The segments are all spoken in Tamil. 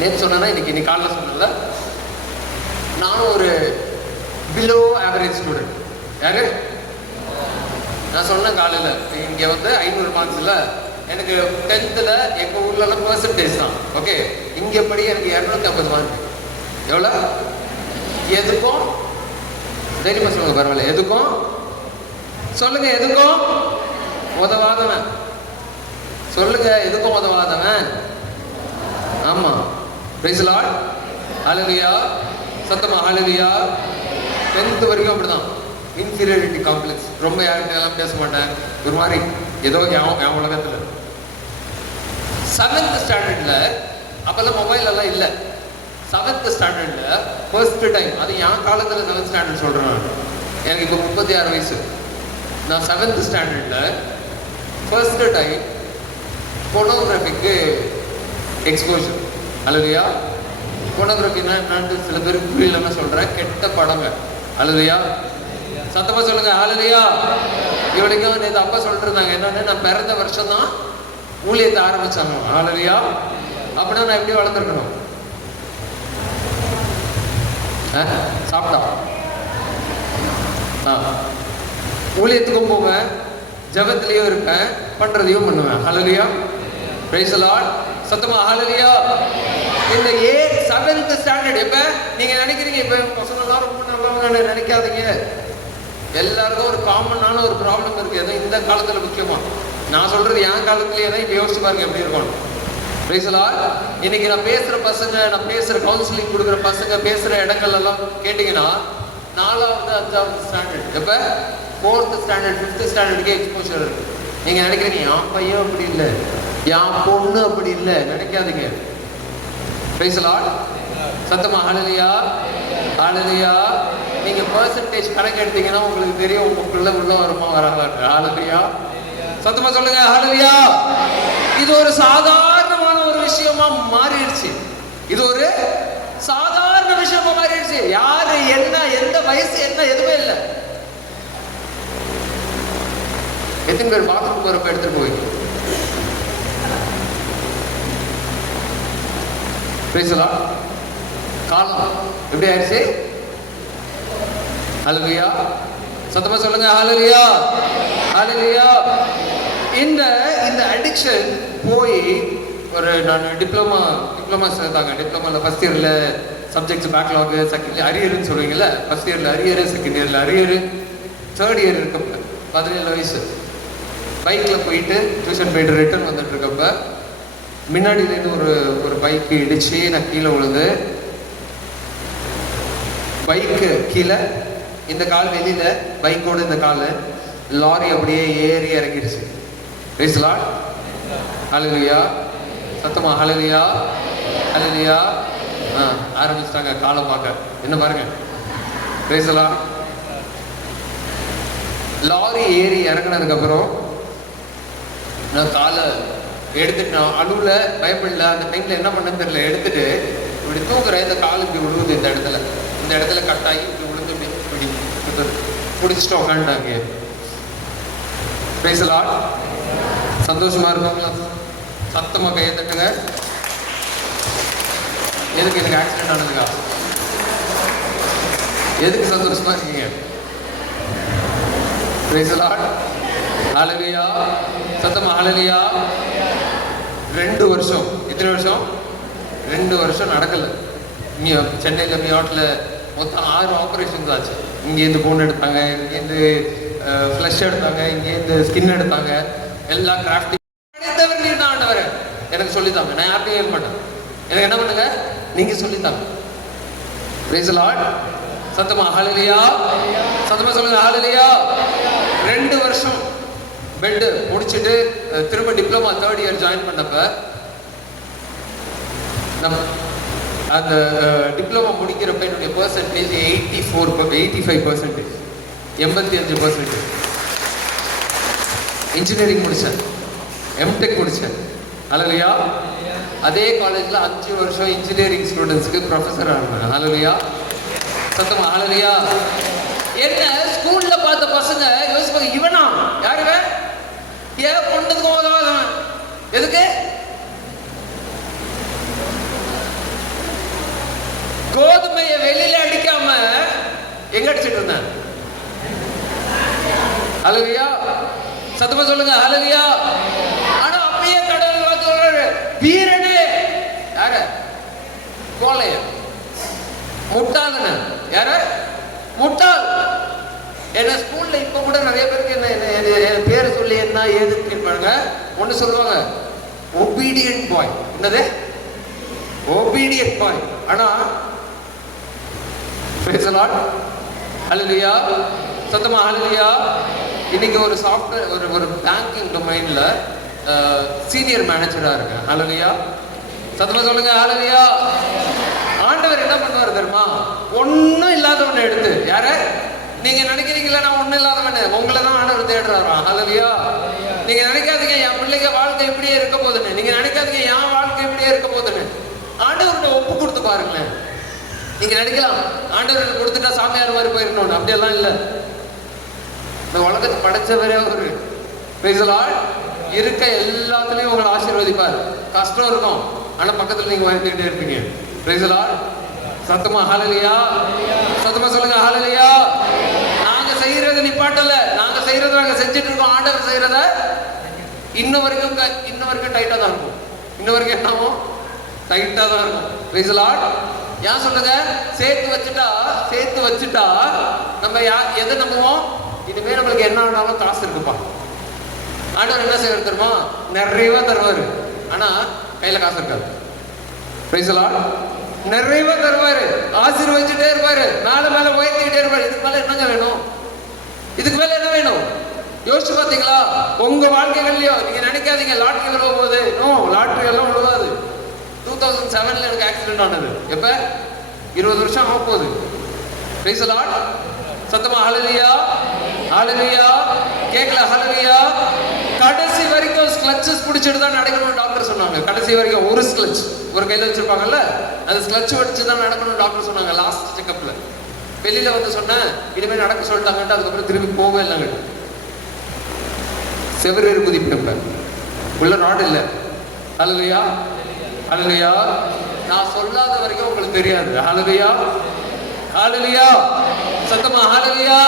நேற்று சொன்னா இன்னைக்கு காலையில் சொன்னல, நானும் ஒரு பிலோ ஆவரேஜ் ஸ்டூடெண்ட். யாரு நான் சொன்னேன் காலையில், இங்கே வந்து 500 மார்க்ஸில் எனக்கு 10th எங்கள் ஊர்லலாம் பெர்சன்டேஜ் தான். ஓகே, இங்கே படி எனக்கு 250 மார்க். எவ்வளோ? எதுக்கும் தைரியமாக சொல்லுங்க, பரவாயில்ல. எதுக்கும் சொல்லுங்க, எதுக்கும் உதவாதவன் சொல்லுங்க, எதுக்கும் உதவாதவன். ஆமா, பிரைஸ் தி லார்ட், ஹல்லேலூயா, சத்தமா ஹல்லேலூயா. 10th வரைக்கும் அப்படிதான், இன்ஃபீரியாரிட்டி காம்ப்ளெக்ஸ். ரொம்ப யாருக்கும் பேச மாட்டேன், ஒரு மாதிரி ஏதோ என் உலகத்தில். 7th ஸ்டாண்டர்ட்ல அப்பெல்லாம் மொபைல் எல்லாம் இல்லை. 7th ஸ்டாண்டர்ட்ல ஃபர்ஸ்ட் டைம், அது என் காலத்தில் 7th ஸ்டாண்டர்ட் சொல்றேன், எனக்கு இப்போ 36 வயசு. நான் 7th ஸ்டாண்டர்ட்ல ஃபர்ஸ்ட் டைம் போனோகிராஃபிக்கு எக்ஸ்போஷர். அல்லையா, போனோகிராஃபின்னா என்னன்னு சில பேருக்கு புரியலன்னு சொல்றேன், கெட்ட படங்க. அல்லையா, சத்தமா சொல்லுங்க அல்லையா. இவனுக்கும் நேற்று அப்பா சொல்லிட்டு இருந்தாங்க என்னன்னு, நான் பிறந்த வருஷம் தான் ஊழியத்தை ஆரம்பிச்சாங்க. அல்லையா, அப்படின்னா நான் எப்படி வளர்ந்துருக்கணும்? சாப்பிட்டா ஊழியத்துக்கும் போவேன், ஜபத்திலையும் இருப்பேன், பண்றதையும் பண்ணுவேன். ஹல்லேலூயா, பிரைஸ் தி லார்ட், சத்தமா ஹல்லேலூயா. இந்த 7th ஸ்டாண்டர்ட் எப்ப நீங்க நினைக்கிறீங்க, இப்ப பசங்க எல்லாரும் ரொம்ப நல்லவங்க நினைக்காதீங்க. எல்லாருக்கும் ஒரு காமனான ஒரு ப்ராப்ளம் இருக்கு. ஏதோ இந்த காலத்துல முக்கியமா நான் சொல்றது என் காலத்திலேயே தான். இப்ப யோசிச்சு பாருங்க எப்படி இருக்கும். Praise the Lord. இன்னைக்கு நான் பேசுற பசங்க, நான் பேசுற கவுன்சிலிங் கொடுக்குற பசங்க பேசுற இடங்கள் எல்லாம் கேட்டீங்கன்னா 4வது 5வது ஸ்டாண்டர்ட், எப்ப 4th ஸ்டாண்டர்ட் 5th ஸ்டாண்டர்டுக்கே எக்ஸ்போஷர் இருக்கு. நீங்க நினைக்கிறீங்க என் பையன் அப்படி இல்லை, என் பொண்ணு அப்படி இல்லை நினைக்காதீங்க. பிரைஸ் தி லார்ட், சத்தமா ஹல்லேலூயா, ஹல்லேலூயா. நீங்க பெர்சன்டேஜ் கணக்கு எடுத்தீங்கன்னா உங்களுக்கு தெரியும் உங்களுக்குள்ள உள்ள வருமா வராங்க. ஹல்லேலூயா, சத்தமா சொல்லுங்க ஹல்லேலூயா. இது ஒரு சாதாரணமான ஒரு விஷயமா மாறிடுச்சு. இது ஒரு சாதாரண விஷயமா மாறிடுச்சு. யாரு என்ன, எந்த வயசு என்ன, எதுவுமே இல்லை. எத்தனை பேர் பாத்ரூம் போறப்ப எடுத்துட்டு போவீங்க? பேசலாம். காலம் எப்படி ஆயிடுச்சு? ஹல்லேலூயா, சத்தமா சொல்லுங்க ஹல்லேலூயா, ஹல்லேலூயா. இந்த அடிக்ஷன் போய் ஒரு நான் டிப்ளமா சேர்த்தாங்க. டிப்ளமாவில் ஃபர்ஸ்ட் இயரில் சப்ஜெக்ட்ஸ் பேக்லாக், செகண்ட் இயர் அரியர்னு சொல்லுவீங்கல்ல. ஃபர்ஸ்ட் இயரில் அரியர், செகண்ட் இயரில் அரியர், தேர்ட் இயர் இருக்கப்ப 17 வயசு பைக்கில் போயிட்டு டியூஷன் போயிட்டு ரிட்டர்ன் வந்துட்டு இருக்கப்ப முன்னாடியிலேருந்து ஒரு பைக்கு இடிச்சு நான் கீழே விழுந்து, பைக்கு கீழே, இந்த கால் வெளியில, பைக்கோடு இந்த கால், லாரி அப்படியே ஏறி இறங்கிடுச்சு. பிரைஸ் தி லார்ட், ஹல்லேலூயா, சத்தமா ஹல்லேலூயா, ஹல்லேலூயா. ஆரம்பிச்சிட்டாங்க காலம் பார்க்க. என்ன பாருங்க, பிரைஸ் தி லார்ட். லாரி ஏறி இறங்கினதுக்கு அப்புறம் நான் காலை எடுத்துட்டு, நான் அழுவுல பயப்படல, அந்த டைம்ல என்ன பண்ணன்னு தெரியல, எடுத்துட்டு இப்படி தூக்குறேன். இந்த கால் இப்படி விழுவுது, இந்த இடத்துல கட்டாகி இப்படி விழுந்து இப்படி பிடிச்சிட்டு உட்காந்துட்டாங்க. Praise the Lord. சந்தோஷமா இருக்காங்களா? சத்தமா கையை தட்டுங்க. எதுக்கு எனக்கு ஆக்சிடென்ட் ஆனதுக்கா? எதுக்கு சந்தோஷமா இருக்கீங்க? பிரைஸ் தி லார்ட், ஹல்லேலூயா, சத்தமா ஹல்லேலூயா. 2 வருஷம், எத்தனை வருஷம்? 2 வருஷம் நடக்கல. இங்கே சென்னையில் மியாட்டில் மொத்தம் 6 ஆப்ரேஷன்ஸ் ஆச்சு. இங்கேருந்து போன் எடுத்தாங்க, இங்கேருந்து ஃப்ளஷ் எடுத்தாங்க, இங்கேருந்து ஸ்கின் எடுத்தாங்க, எல்லா கிராஃப்டிங் தான் ஆண்டவர் எனக்கு சொல்லித்தாங்க. நான் யார்ட்டையும் ஏற்க மாட்டேன். எனக்கு என்ன பண்ணுங்க, நீங்க சொல்லித்தாங்க. பிரைஸ் தி லார்ட், சத்தமா ஹல்லேலூயா, சத்தமா சொல்லுங்க ஹல்லேலூயா. 2 வருஷம் பெட் முடிச்சுட்டு திரும்ப டிப்ளமா 3rd இயர் ஜாயின் பண்ணப்ப, நம்ம அந்த டிப்ளமா முடிக்கிறப்ப என்னுடைய பெர்சன்டேஜ் 85%. 85%. இன்ஜினியரிங் முடித்தேன், எம்டெக் முடித்தேன். ஹல்லேலூயா. அதே காலேஜில் 5 வருஷம் இன்ஜினியரிங் ஸ்டூடெண்ட்ஸுக்கு ப்ரொஃபஸர் ஆனாங்க. ஹல்லேலூயா, சத்தமா ஹல்லேலூயா. என்ன ஸ்கூல்ல பார்த்த பசங்க யோசிப்பாங்க, இவனா யாரு இவன்? ஏன் பொண்ணுக்கும் உதவாதவன்? எதுக்கு? எங்க அடிச்சிட்டு இருந்தேன்? ஹல்லேலூயா, சத்தமா சொல்லுங்க ஹல்லேலூயா. ஆனா அப்பயே கடவுள் வார்த்தை சொல்றாரு, வீரனே. யார? கோழைய, முட்டாளன. யார? முட்டாள். என்ன ஸ்கூல்ல இப்ப கூட நிறைய பேருக்கு என்ன பேர் சொல்லி என்ன ஏதுன்னு கேட்பாங்க. ஒண்ணு சொல்லுவாங்க, ஒபீடியன்ட் பாய். என்னது? Obedient boy. ஆனா praise the Lord, ஹல்லேலூயா, சத்தமா ஹல்லேலூயா. இன்னைக்கு ஒரு சாஃப்ட்வேர் ஒரு பேங்கிங் டொமைன்ல சீனியர் மேனேஜரா இருக்கேன். ஹல்லேலூயா, சத்தமா சொல்லுங்க ஹல்லேலூயா. ஆண்டவர் என்ன பண்ணுவார் தெரியுமா? ஒன்னும் இல்லாதவனை எடுத்து, யார? நீங்க நினைக்கிறீங்களா நான் ஒன்னும் இல்லாதவன்? உங்களை தான் ஆண்டவர் தேடுறாராம். ஹல்லேலூயா. நீங்க நினைக்காதீங்க என் பிள்ளைங்க வாழ்க்கை எப்படியே இருக்க போதுன்னு. நீங்க நினைக்காதீங்க என் வாழ்க்கை எப்படியே இருக்க போதுன்னு. ஆண்டவர்கிட்ட ஒப்பு கொடுத்து பாருங்களேன். நீங்க நினைக்கலாம் ஆண்டவருக்கு கொடுத்துட்டா சாமியார் மாதிரி போயிருக்கணும். அப்படியெல்லாம் இல்லை. இந்த உலகத்தை படைச்சவரே ஒரு praise the Lord, இருக்க எல்லாத்துலயும் உங்களை ஆசீர்வதிப்பார். கஷ்டம் இருக்கும், ஆனா பக்கத்துல நீங்க வாழ்ந்துகிட்டே இருப்பீங்க. praise the Lord, சத்தமா ஹல்லேலூயா, சத்தமா சொல்லுங்க ஹல்லேலூயா. நாங்க செய்யறது நிப்பாட்டல, நாங்க செய்யறத நாங்க செஞ்சுட்டு இருக்கோம். ஆண்டவர் செய்யறத இன்ன வரைக்கும் டைட்டா தான் இருக்கும். இன்ன வரைக்கும் என்னவோ டைட்டா தான் இருக்கும். praise the Lord. ஏன் சொல்லுங்க? சேர்த்து வச்சுட்டா நம்ம எதை நம்புவோம்? இனிமே நம்மளுக்கு என்ன ஆனாலும் காசு இருக்குப்பா. ஆண்டவர் என்ன செய்வார் தெரியுமா? நிறைவா தருவாரு, ஆனா கையில காசு இருக்காது. praise the Lord. நிறைவா தருவாரு, ஆசீர்வதிச்சுட்டே இருப்பாரு, மேல உயர்த்திக்கிட்டே இருப்பாரு. இதுக்கு மேல என்னங்க வேணும்? இதுக்கு மேல என்ன வேணும்? யோசிச்சு பாத்தீங்களா? உங்க வாழ்க்கைகள்லயோ நீங்க நினைக்காதீங்க லாட்டரி விழுவ போகுது. லாட்டரி எல்லாம் விழுவாது. 2007 எனக்கு ஆக்சிடென்ட் ஆனது. எப்ப? 20 வருஷம் ஆக போகுது. praise the Lord, சத்தமா ஹல்லேலூயா, ஹல்லேலூயா. கேட்கல ஹல்லேலூயா. கடைசி வரைக்கும் ஸ்க்ளட்சஸ் பிடிச்சிட்டு தான் நடக்கணும் டாக்டர் சொன்னாங்க. கடைசி வரைக்கும் ஒரு ஸ்க்ளட்ச் ஒரு கையில வச்சிருப்பாங்கல்ல, அந்த ஸ்க்ளட்ச் வச்சு தான் நடக்கணும் டாக்டர் சொன்னாங்க. லாஸ்ட் செக்அப்ல வெளியில வந்து சொன்னேன், இனிமேல் நடக்க சொல்லிட்டாங்கன்ட்டு. அதுக்கப்புறம் திரும்பி போகவே இல்லைங்க. செவரு குதிப்பேன், உள்ள ராடு இல்லை. ஹல்லேலூயா, ஹல்லேலூயா. நான் சொல்லாத வரைக்கும் உங்களுக்கு தெரியாது. ஹல்லேலூயா, ஹல்லேலூயா, சத்தமா ஹல்லேலூயா.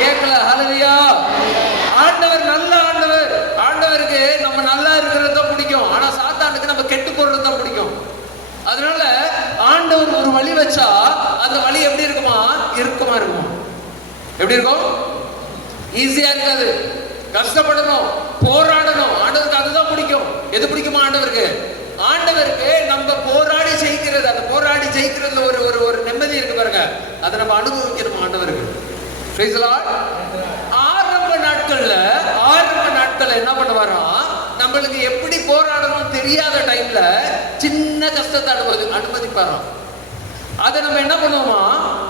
கேட்கல ஹல்லேலூயா. ஆண்டவர் நல்ல ஆண்டவர். ஆண்டவருக்கு நம்ம நல்லா இருக்கிறது தான் பிடிக்கும், ஆனா சாத்தானுக்கு நம்ம கெட்டு போறது தான் பிடிக்கும். அதனால ஆண்டவர் ஒரு வழி வச்சா அந்த வழி எப்படி இருக்குமா? இறுக்கமா இருக்குமா? எப்படி இருக்கும்? ஈஸியா இருக்காது. கஷ்டப்படணும், போராடணும். ஆண்டவருக்கு அதுதான் பிடிக்கும். எது பிடிக்குமா ஆண்டவருக்கு? ஆண்டவருக்கு நம்ம போராடி ஜெயிக்கிறது, அந்த போராடி ஜெயிக்கிறதுல ஒரு நிம்மதி இருக்கு பாருங்க, அதை நம்ம அனுபவிக்கணும் ஆண்டவருக்கு. praise the Lord. ஆரம்ப நாட்கள்ல என்ன பண்ணுவாராம்? நம்மளுக்கு எப்படி போராடணும் தெரியாத டைம்ல சின்ன கஷ்டத்தை அனுமதிப்பாராம். அதை நம்ம என்ன பண்ணுவோமா?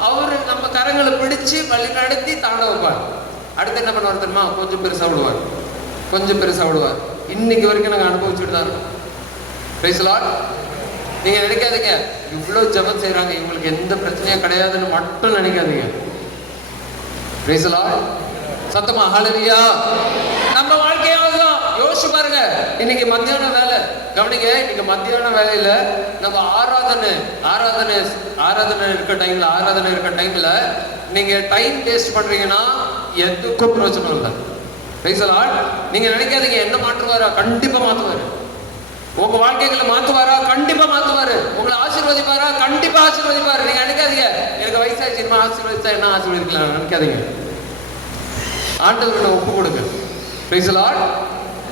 அவரு நம்ம கரங்களை பிடிச்சு வழி நடத்தி தாண்ட வைப்பார். அடுத்து என்ன பண்ணுவார் தெரியுமா? கொஞ்சம் பெருசா விடுவார். இன்னைக்கு வரைக்கும் நாங்க அனுபவிச்சுட்டு தான் இருக்கோம். praise the Lord. நீங்க நினைக்காதீங்க இவ்வளவு ஜெபம் செய்யறாங்க இவங்களுக்கு எந்த பிரச்சனையும் கிடையாதுன்னு மட்டும் நினைக்காதீங்க. praise the Lord, சத்தமா ஹல்லேலூயா. நம்ம வாழ்க்கையாவதுதான் யோசிச்சு பாருங்க. இன்னைக்கு மத்தியான வேலை கவனிங்க. இன்னைக்கு மத்தியான வேலையில நம்ம ஆராதனை இருக்க டைம்ல நீங்க டைம் வேஸ்ட் பண்றீங்கன்னா எதுக்கும் பிரயோஜனம் இல்லை. praise the Lord. நீங்க நினைக்காதீங்க என்ன மாற்றுவாரா? கண்டிப்பா மாற்றுவாரு. உங்க வாழ்க்கைகளை மாற்றுவாரா? கண்டிப்பா மாற்றுவாரு. உங்களை ஆசீர்வதிப்பாரா? கண்டிப்பா ஆசீர்வதிப்பாரு. நீங்க நினைக்காதீங்க எனக்கு வயசாச்சு ஆசீர்வதிச்சா என்ன ஆசீர்வதிக்கலாம் நினைக்காதீங்க. ஆண்டவர்களை ஒப்பு கொடுங்க. praise the Lord,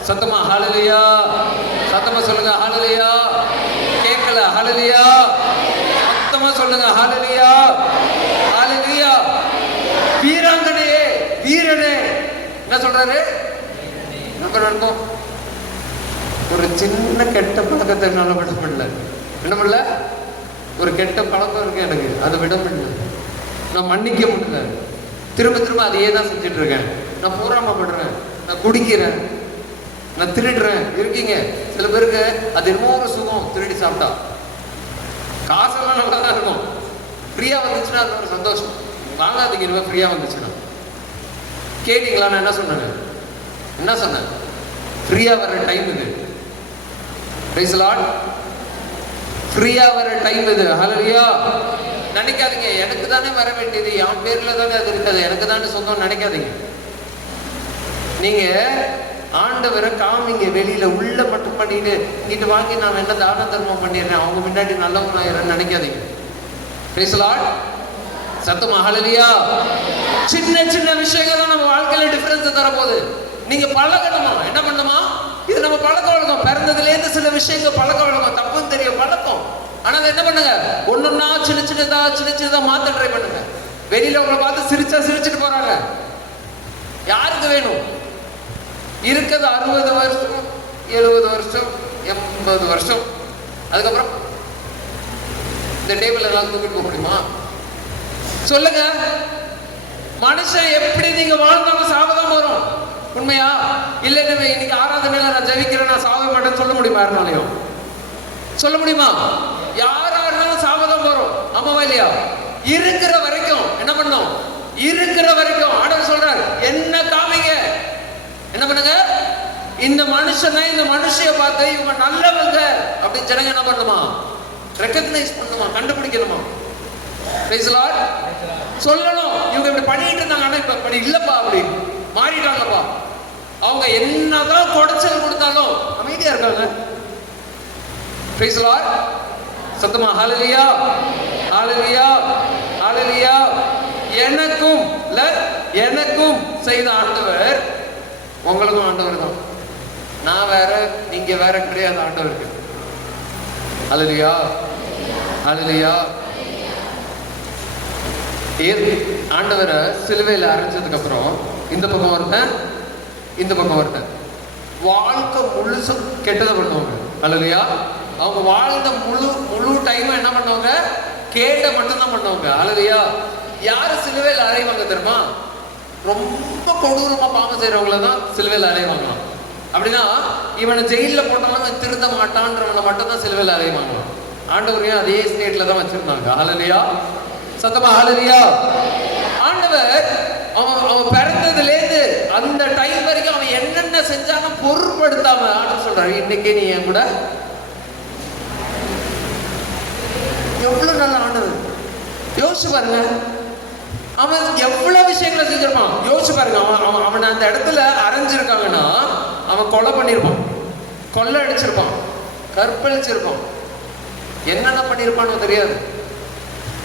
சத்தமா ஹல்லேலூயா, சத்தமா சொல்லுங்க ஹல்லேலூயா. கேட்கல ஹல்லேலூயா, சத்தமா சொல்லுங்க ஹல்லேலூயா, ஹல்லேலூயா. வீராங்கனையே, வீரனே என்ன சொல்றாரு? நம்ம நடக்கும் ஒரு சின்ன கெட்ட பழக்கத்தை என்னால விட முடியல. என்ன பண்ணல? ஒரு கெட்ட பழக்கம் இருக்கு எனக்கு, அதை விட முடியல. நான் மன்னிக்க முடியல. திரும்ப அதையே தான் செஞ்சுட்டு இருக்கேன். நான் போராமப்படுறேன், நான் குடிக்கிறேன், நான் திருடுறேன். இருக்கீங்க சில பேருக்கு அது என்னமோ ஒரு சுகம். திருடி சாப்பிட்டா காசெல்லாம் நல்லா தான் இருக்கும். ஃப்ரீயா வந்துச்சுன்னா அது ஒரு சந்தோஷம். வாங்காதீங்க இனிமே ஃப்ரீயா வந்துச்சுன்னா. கேட்டீங்களா? நான் என்ன சொன்னேன்? ஃப்ரீயா வர்ற டைம் இது. praise the Lord. ஃப்ரீயா வர டைம் இது. ஹல்லேலூயா. நினைக்காதீங்க, எனக்கு தானே வர வேண்டியது, என் பேர்ல தானே அது இருக்குது, எனக்கு தானே சொந்தம் நினைக்காதீங்க. நீங்க ஆண்டவரை காமிங்க, வெளியில உள்ள மட்டும் பண்ணிட்டு இங்கிட்டு வாங்கி நான் என்ன தான தர்மம் பண்ணிடுறேன், அவங்க முன்னாடி நல்லவன் ஆயிரன்னு நினைக்காதீங்க. Praise the Lord. சத்தமா ஹல்லேலூயா. சின்ன சின்ன விஷயங்கள் தான் நம்ம வாழ்க்கையில டிஃபரன்ஸ் தரப்போகுது. நீங்க பழகணுமா, என்ன பண்ணுமா, இது நம்ம பழக்க வழக்கம், பிறந்ததுலேருந்து சில விஷயங்கள் பழக்க வழக்கம், தப்புன்னு தெரியும் பழக்கம். ஆனா அதை என்ன பண்ணுங்க, ஒன்னொன்னா சின்ன சின்னதா மாத்த ட்ரை பண்ணுங்க. வெளியில உங்களை பார்த்து சிரிச்சுட்டு போறாங்க, யாருக்கு வேணும்? இருக்கிறது 60 வருஷம் 70 வருஷம் 80 வருஷம், அதுக்கப்புறம் இந்த டேபிள் எல்லாம் தூக்கிட்டு போக முடியுமா? சொல்லுங்க. மனுஷன் எப்படி நீங்க வாழ்ந்தாலும் சாவதான் வரும். உண்மையா? இல்ல இன்னைக்கு ஆராதனையில நான் ஜெபிக்கிறேன், நான் சாவ மாட்டேன்னு சொல்ல முடியுமா? யாருனாலையும் சொல்ல முடியுமா? யாரா இருந்தாலும் சாவதான் வரும். ஆமாவா இல்லையா? இருக்கிற வரைக்கும் என்ன பண்ணும்? இருக்கிற வரைக்கும் ஆண்டவர் சொல்றாரு, என்ன காமிங்க, என்ன பண்ணுங்க, இந்த மனுஷனை இந்த மனுஷிய பார்த்து இவங்க நல்லவங்க அப்படின்னு ஜனங்க என்ன பண்ணுமா? ரெகக்னைஸ் பண்ணுமா, கண்டுபிடிக்கணுமா? Praise the Lord. சொல்லணும், இவங்க இப்படி பண்ணிட்டு இருந்தாங்க, ஆனா இப்ப அப்படி இல்லப்பா, அப்படி மாறிட்டாங்கப்பா. அவங்க என்னதான் குடைச்சல் கொடுத்தாலும் அமைதியா இருக்காங்க. Praise the Lord. சத்தமா ஹல்லேலூயா, ஹல்லேலூயா, ஹல்லேலூயா. எனக்கும் செய்த ஆண்டவர் உங்களுக்கும் ஆண்டவர் தான். நான் வேற நீங்க வேற கிடையாது ஆண்டவருக்கு. ஹல்லேலூயா, ஹல்லேலூயா. ஆண்டவரை சிலுவையில் அரைஞ்சதுக்கு அப்புறம் இந்த பக்கம் ஒருத்தன், இந்த பக்கம் ஒருத்தன், வாழ்க்கை முழுசும் கெட்டதை பண்ணுவாங்க. ஹல்லேலூயா. அவங்க வாழ்ந்த முழு டைமும் என்ன பண்ணுவாங்க? கேட்ட மட்டும்தான் பண்ணுவாங்க. ஹல்லேலூயா. யாரு சிலுவையில் அறைவாங்க தெரியுமா? ரொம்ப கொடூரமா பாவம் செய்யறவங்கள தான் சிலுவையில் அறைவாங்க. அப்படின்னா இவனை ஜெயிலில் போட்டாலும் திருந்த மாட்டான்றவனை மட்டும் தான் சிலுவையில் அறைவாங்க. ஆண்டவரையும் அதே ஸ்டேட்ல தான் வச்சிருந்தாங்க. ஹல்லேலூயா. சத்தமா ஹல்லேலூயா. ஆண்டவர் அவன் பிறந்ததுலேருந்து அந்த டைம் வரைக்கும் அவன் என்னென்ன செஞ்சாலும் பொருட்படுத்தாம ஆண்டவர் சொல்றாரு, இன்னைக்கே நீ என் கூட. எவ்வளவு நல்ல ஆண்டவர். யோசிச்சு பாருங்க, அவன் எவ்வளவு விஷயங்களை செஞ்சிருப்பான். யோசிச்சு பாருங்க, அவனை அந்த இடத்துல அரைஞ்சிருக்காங்கன்னா அவன் கொலை பண்ணிருப்பான், கொள்ளை அடிச்சிருப்பான், கற்பழிச்சிருப்பான், என்னென்ன பண்ணிருப்பான்னு தெரியாது.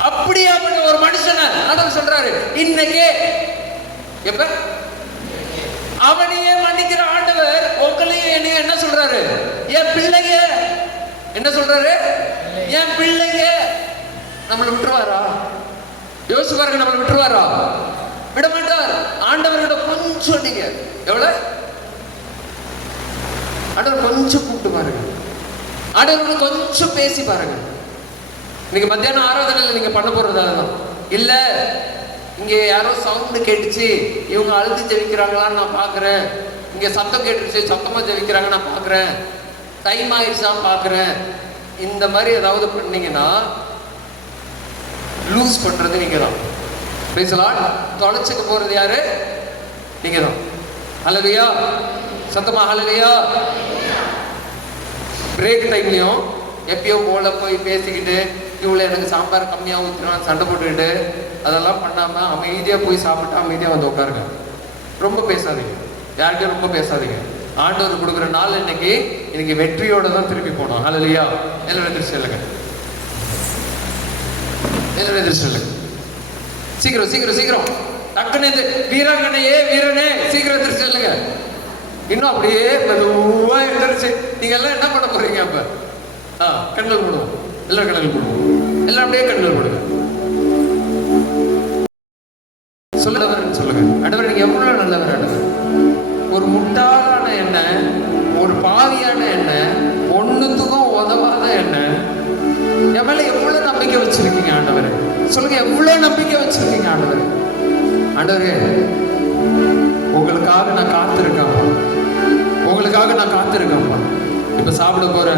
அப்படியே பண்ண ஒரு மனுஷனை ஆண்டவர் சொல்றாரு, இன்னைக்கே எப்ப அவனையே மன்னிக்கிற ஆண்டவர் உங்களையும் என்னையும் என்ன சொல்றாரு? என் பிள்ளைங்க. என்ன சொல்றாரு? என் பிள்ளைங்க. நம்மளை விட்டுருவாரா? யோசிச்சு பாருங்க, நம்மளை விட்டுருவாரா? விட மாட்டார். ஆண்டவர்கிட்ட கொஞ்சம் நீங்க எவ்வளவு ஆண்டவர் கொஞ்சம் கூப்பிட்டு பாருங்க, ஆண்டவர்கிட்ட கொஞ்சம் பேசி பாருங்க. இன்னைக்கு மத்தியானம் ஆராதனையில் நீங்க பண்ண போறது அதுதான். இல்ல இங்க யாரோ சவுண்டு கேட்டுச்சு, இவங்க அழுது ஜெபிக்கிறாங்களான்னு நான் பாக்குறேன், இங்க சத்தம் கேட்டுச்சு, சத்தமா ஜெபிக்கிறாங்க நான் பாக்குறேன், டைம் ஆயிடுச்சான்னு பாக்குறேன், இந்த மாதிரி ஏதாவது பண்ணீங்கன்னா லூஸ் பண்றது நீங்க தான். Praise the Lord. தொலைச்சுக்க போறது யாரு? நீங்க தான். ஹல்லேலூயா. சத்தமா ஹல்லேலூயா. பிரேக் டைம்லயும் எப்பயோ போல போய் பேசிக்கிட்டு இவ்வளோ எனக்கு சாம்பார் கம்மியாக ஊற்றுறான் சண்டை போட்டுக்கிட்டு அதெல்லாம் பண்ணாமல் அமைதியாக போய் சாப்பிட்டு அமைதியாக வந்து உட்காருங்க. ரொம்ப பேசாதீங்க, யார்கிட்டையும் ரொம்ப பேசாதீங்க. ஆண்டவர் கொடுக்குற நாள் இன்னைக்கு வெற்றியோட தான் திருப்பி போனோம். ஹல்லேலூயா. எல்லாரும் எதிர்த்து இல்லைங்க, எல்லாரும் எதிர்த்து இல்லைங்க. சீக்கிரம் சீக்கிரம் சீக்கிரம் டக்குன்னு வீராங்கனையே வீரனே சீக்கிரம் எதிர்த்து இல்லைங்க. இன்னும் அப்படியே மெதுவா எழுந்திருச்சு. நீங்க எல்லாம் என்ன பண்ண போறீங்க? அப்ப கண்கள் போடுவோம், எல்லாரும் கண்கள் போடுவோம், எல்லாம் அப்படியே கண்கள் போடுங்க. சொல்லுங்க சொல்லுங்க, ஆண்டவரே நீங்க எவ்வளவு நல்லவர். ஆண்டவர் ஒரு முட்டாளான என்ன, ஒரு பாவியான என்ன, ஒண்ணுத்துக்கும் உதவாத என்ன, என் மேல எவ்வளவு நம்பிக்கை வச்சிருக்கீங்க ஆண்டவரே. சொல்லுங்க, எவ்வளவு நம்பிக்கை வச்சிருக்கீங்க ஆண்டவரே. ஆண்டவரே உங்களுக்காக நான் காத்திருக்கேன், உங்களுக்காக நான் காத்திருக்கேன்ப்பா. இப்ப சாப்பிட போற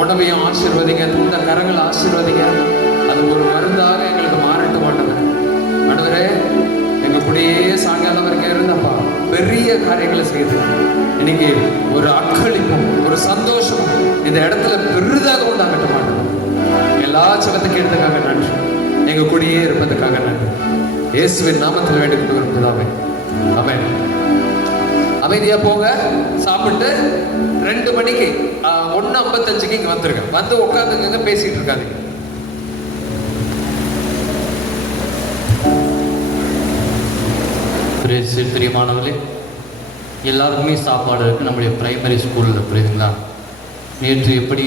உணவையும் ஆசீர்வதிங்க, இந்த கரங்களை ஆசீர்வதிங்க, அது ஒரு மருந்தாக எங்களுக்கு மாறட்டும் ஆண்டவரே. ஆண்டவரே எங்க கூடயே சாயங்காலம் வரைக்கும் இருந்தப்பா பெரிய காரியங்களை செய்து இன்னைக்கு ஒரு அக்களிப்பும் ஒரு சந்தோஷமும் இந்த இடத்துல பெரிதாக உண்டாகட்டும் ஆண்டவரே. எல்லா செவத்துக்கு எடுத்துக்காக நன்றி. எங்க கூட இயேசுவின் நாமத்தில் வேண்டிக் கொள்கிறோம் பிதாவே. ஆமென். அமைதியா போங்க, சாப்பிட்டு 2 மணிக்கு 1:55 இங்க வந்துருங்க. வந்து உட்காந்துங்க, பேசிட்டு இருக்காதீங்க. பிரியமானவர்களே, எல்லாருக்குமே சாப்பாடு இருக்குது நம்முடைய பிரைமரி ஸ்கூலில், புரியுதுங்களா? நேற்று எப்படி